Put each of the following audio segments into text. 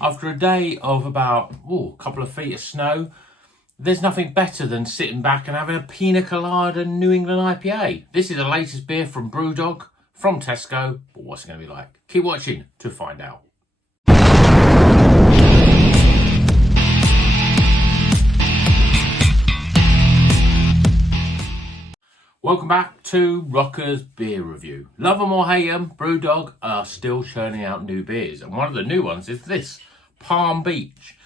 After a day of about a couple of feet of snow, there's nothing better than sitting back and having a Pina Colada New England IPA. This is the latest beer from Brewdog, from Tesco. But what's it going to be like? Keep watching to find out. Welcome back to Rocker's Beer Review. Love 'em or hate 'em, Brewdog are still churning out new beers. And one of the new ones is this, Palm Beach.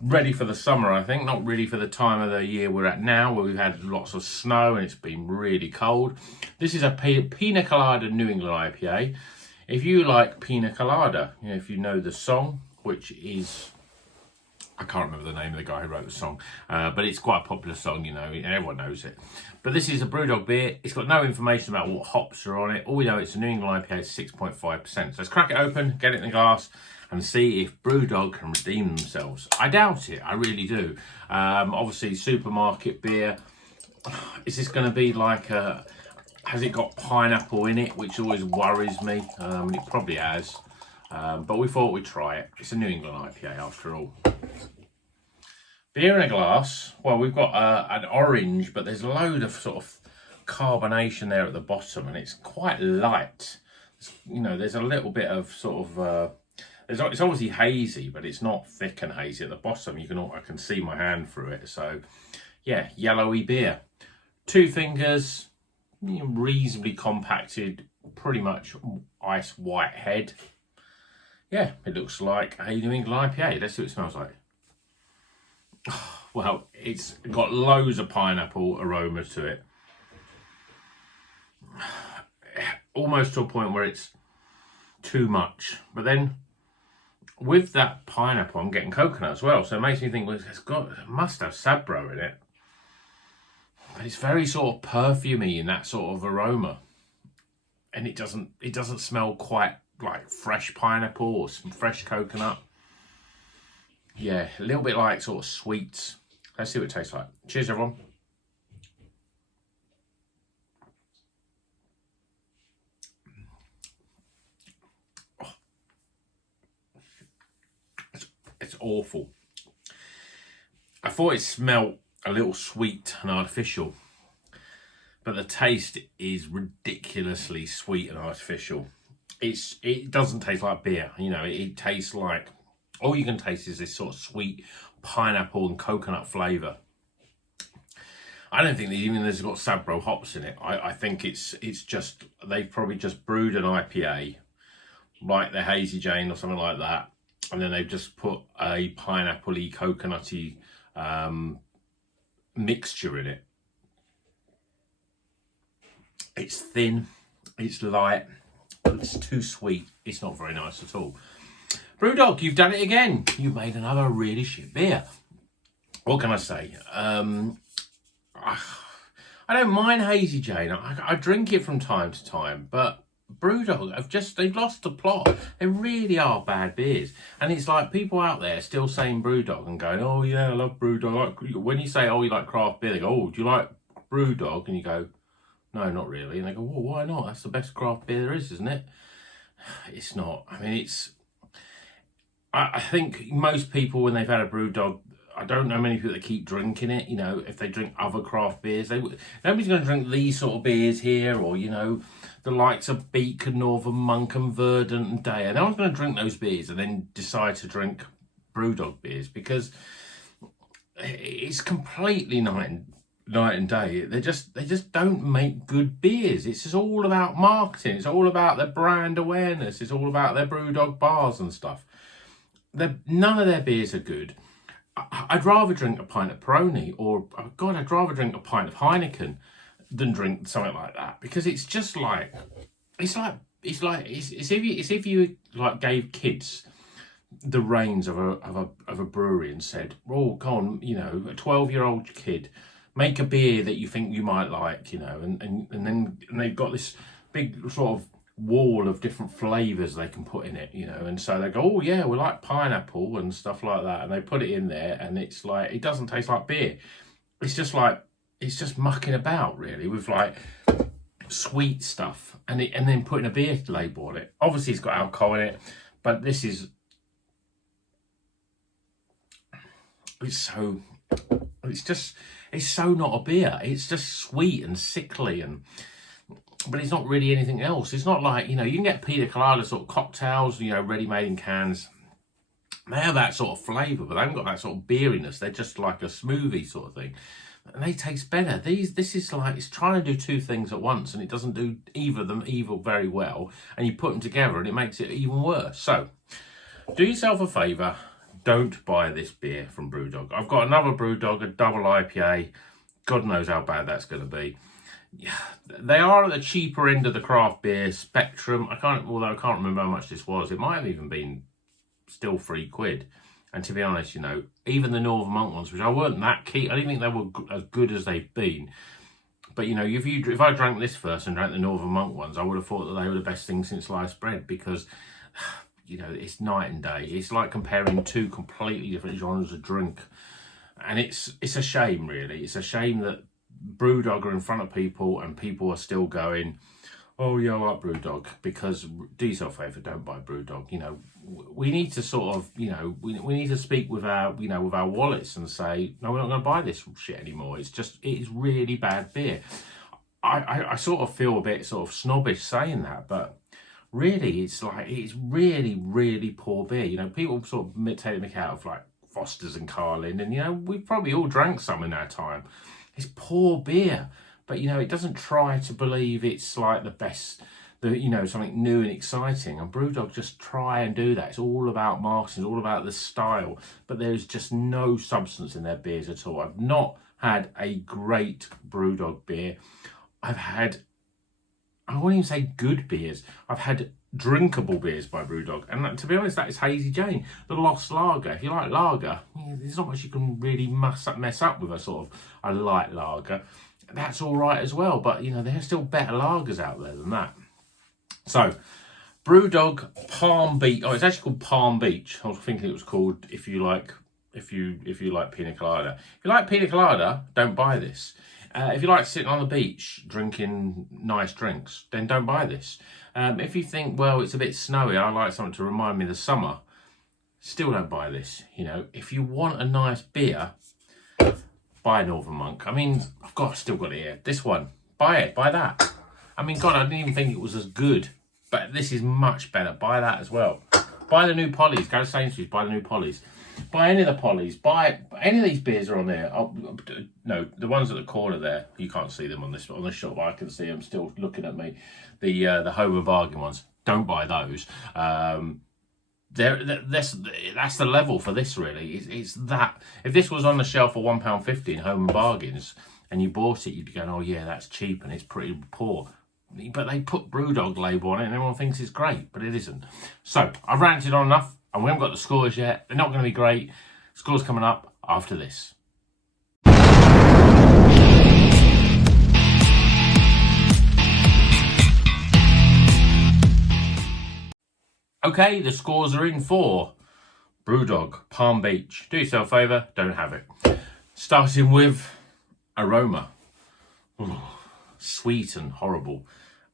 Ready for the summer, I think. Not really for the time of the year we're at now, where we've had lots of snow and it's been really cold. This is a Pina Colada New England IPA. If you like Pina Colada, if you know the song, which is... I can't remember the name of the guy who wrote the song, but it's quite a popular song, everyone knows it. But this is a Brewdog beer. It's got no information about what hops are on it. All we know it's a New England IPA, 6.5%. So let's crack it open, get it in the glass, and see if Brewdog can redeem themselves. I doubt it, I really do. Obviously, supermarket beer. Is this going to be like has it got pineapple in it, which always worries me? And it probably has. But we thought we'd try it. It's a New England IPA after all. Beer in a glass. Well, we've got an orange, but there's a load of sort of carbonation there at the bottom, and it's quite light. There's a little bit of sort of... it's obviously hazy, but it's not thick and hazy at the bottom. I can see my hand through it. So, yeah, yellowy beer. 2 fingers, reasonably compacted, pretty much ice white head. Yeah, it looks like a New England IPA. Let's see what it smells like. Well, it's got loads of pineapple aroma to it. Almost to a point where it's too much. But then, with that pineapple, I'm getting coconut as well. So it makes me think, well, it must have Sabro in it. But it's very sort of perfumey in that sort of aroma. And it doesn't smell quite like fresh pineapple or some fresh coconut. Yeah, a little bit like sort of sweets. Let's see what it tastes like. Cheers, everyone. Oh. It's awful. I thought it smelled a little sweet and artificial, but the taste is ridiculously sweet and artificial. It doesn't taste like beer, it tastes like, all you can taste is this sort of sweet pineapple and coconut flavour. I don't think that even there's got Sabro hops in it. I think it's just, they've probably just brewed an IPA, like the Hazy Jane or something like that, and then they've just put a pineapple-y, coconutty mixture in it. It's thin, it's light, it's too sweet. It's not very nice at all. Brewdog, you've done it again. You've made another really shit beer. What can I say? I don't mind Hazy Jane. I drink it from time to time, but Brewdog, they've lost the plot. They really are bad beers. And it's like people out there still saying Brewdog and going, oh yeah, I love Brewdog. When you say, oh, you like craft beer, they go, oh, do you like Brewdog? And you go, no, not really. And they go, well, why not? That's the best craft beer there is, isn't it? It's not. I mean, I think most people, when they've had a Brewdog, I don't know many people that keep drinking it. If they drink other craft beers, nobody's going to drink these sort of beers here, or the likes of Beacon, Northern Monk, and Verdant and Daya. No one's going to drink those beers and then decide to drink Brewdog beers, because it's completely night and day. They just don't make good beers. It's just all about marketing. It's all about their brand awareness. It's all about their Brewdog bars and stuff. None of their beers are good. I'd rather drink a pint of Peroni, or God, I'd rather drink a pint of Heineken than drink something like that, because it's just like it's if you like gave kids the reins of a brewery and said, oh, go on, a 12-year-old kid, make a beer that you think you might like, and then they've got this big sort of wall of different flavors they can put in it, and so they go, oh yeah, we like pineapple and stuff like that, and they put it in there, and it's like, it doesn't taste like beer. It's just mucking about really with like sweet stuff, and then putting a beer label on it. Obviously it's got alcohol in it, but this is it's so not a beer. It's just sweet and sickly, but it's not really anything else. It's not like, you know, you can get Pina Colada sort of cocktails, you know, ready-made in cans. They have that sort of flavour, but they haven't got that sort of beeriness. They're just like a smoothie sort of thing. And they taste better. This is like, it's trying to do two things at once, and it doesn't do either of them very well. And you put them together and it makes it even worse. So, do yourself a favour. Don't buy this beer from Brewdog. I've got another Brewdog, a double IPA. God knows how bad that's going to be. Yeah, they are at the cheaper end of the craft beer spectrum. Although I can't remember how much this was. It might have even been still £3. And to be honest, you know, even the Northern Monk ones, which I weren't that keen, I didn't think they were as good as they've been. But, you know, if I drank this first and drank the Northern Monk ones, I would have thought that they were the best thing since sliced bread, because, you know, it's night and day. It's like comparing two completely different genres of drink. And it's a shame, really. It's a shame that Brewdog are in front of people and people are still going, oh, yeah, I like Brewdog. Because, do yourself a favour, don't buy Brewdog. You know, we need to sort of, you know, we need to speak with our, you know, with our wallets and say, no, we're not going to buy this shit anymore. It is really bad beer. I sort of feel a bit sort of snobbish saying that, but really, it's really, really poor beer. You know, people sort of take the mick out of like Foster's and Carlin, and, you know, we've probably all drank some in our time. It's poor beer. But, you know, it doesn't try to believe it's like the best, you know, something new and exciting. And Brewdog just try and do that. It's all about marketing, it's all about the style. But there's just no substance in their beers at all. I've not had a great Brewdog beer. I've had, I won't even say good beers. I've had drinkable beers by Brewdog. And to be honest, that is Hazy Jane, the Lost Lager. If you like lager, there's not much you can really mess up with a light lager. That's all right as well, but, you know, there are still better lagers out there than that. So, Brewdog Palm Beach. Oh, it's actually called Palm Beach. I was thinking it was called if you like Pina Colada. If you like Pina Colada, don't buy this. If you like sitting on the beach drinking nice drinks, then don't buy this. If you think, well, it's a bit snowy, I like something to remind me of the summer, still don't buy this. You know, if you want a nice beer, buy Northern Monk. I mean, still got it here. This one, buy it, buy that. I mean, God, I didn't even think it was as good, but this is much better. Buy that as well. Buy the new Pollies. Go to Sainsbury's, buy the new Pollies. Buy any of the Pollies. Buy any of these beers are on there. No, the ones at the corner there, you can't see them on this shop, but I can see them still looking at me. The Home and Bargain ones. Don't buy those. That's the level for this, really. It's that. If this was on the shelf for £1.50 in Home and Bargains and you bought it, you'd be going, oh yeah, that's cheap and it's pretty poor. But they put Brewdog label on it and everyone thinks it's great, but it isn't. So, I've ranted on enough and we haven't got the scores yet. They're not going to be great. Scores coming up after this. Okay, the scores are in for Brewdog Palm Beach. Do yourself a favour, don't have it. Starting with aroma. Ooh, sweet and horrible.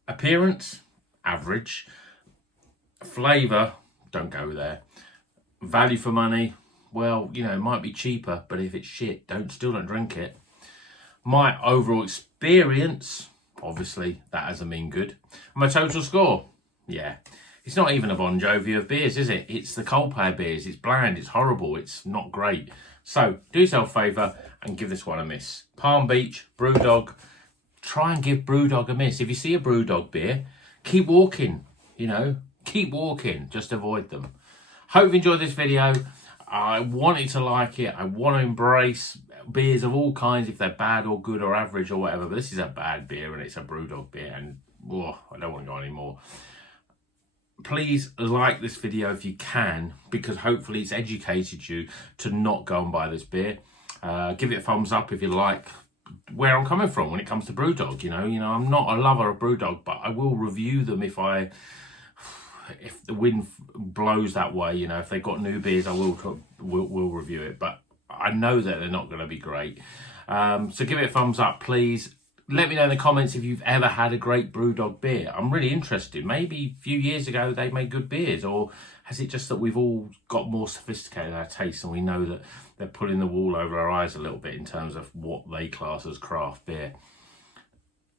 Appearance, average. Flavour, don't go there. Value for money, well, you know, it might be cheaper, but if it's shit, still don't drink it. My overall experience, obviously, that doesn't mean good. My total score, yeah. It's not even a Bon Jovi of beers, is it? It's the Coldplay beers. It's bland, it's horrible, it's not great. So, do yourself a favour and give this one a miss. Palm Beach, Brewdog. Try and give Brewdog a miss. If you see a Brewdog beer, keep walking, you know. Keep walking, just avoid them. Hope you enjoyed this video. I wanted to like it. I want to embrace beers of all kinds, if they're bad or good or average or whatever. But this is a bad beer and it's a Brewdog beer, and I don't want to go anymore. Please like this video if you can, because hopefully it's educated you to not go and buy this beer. Give it a thumbs up if you like where I'm coming from when it comes to Brewdog. You know, I'm not a lover of Brewdog, but I will review them if the wind blows that way. You know, if they've got new beers, I will review it. But I know that they're not going to be great. So give it a thumbs up, please. Let me know in the comments if you've ever had a great Brewdog beer. I'm really interested. Maybe a few years ago they made good beers, or Has it just that we've all got more sophisticated in our tastes and we know that they're pulling the wool over our eyes a little bit in terms of what they class as craft beer?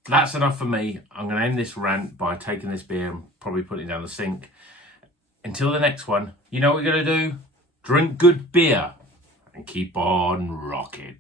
That's enough for me. I'm going to end this rant by taking this beer and probably putting it down the sink. Until the next one, you know what we're going to do? Drink good beer and keep on rocking.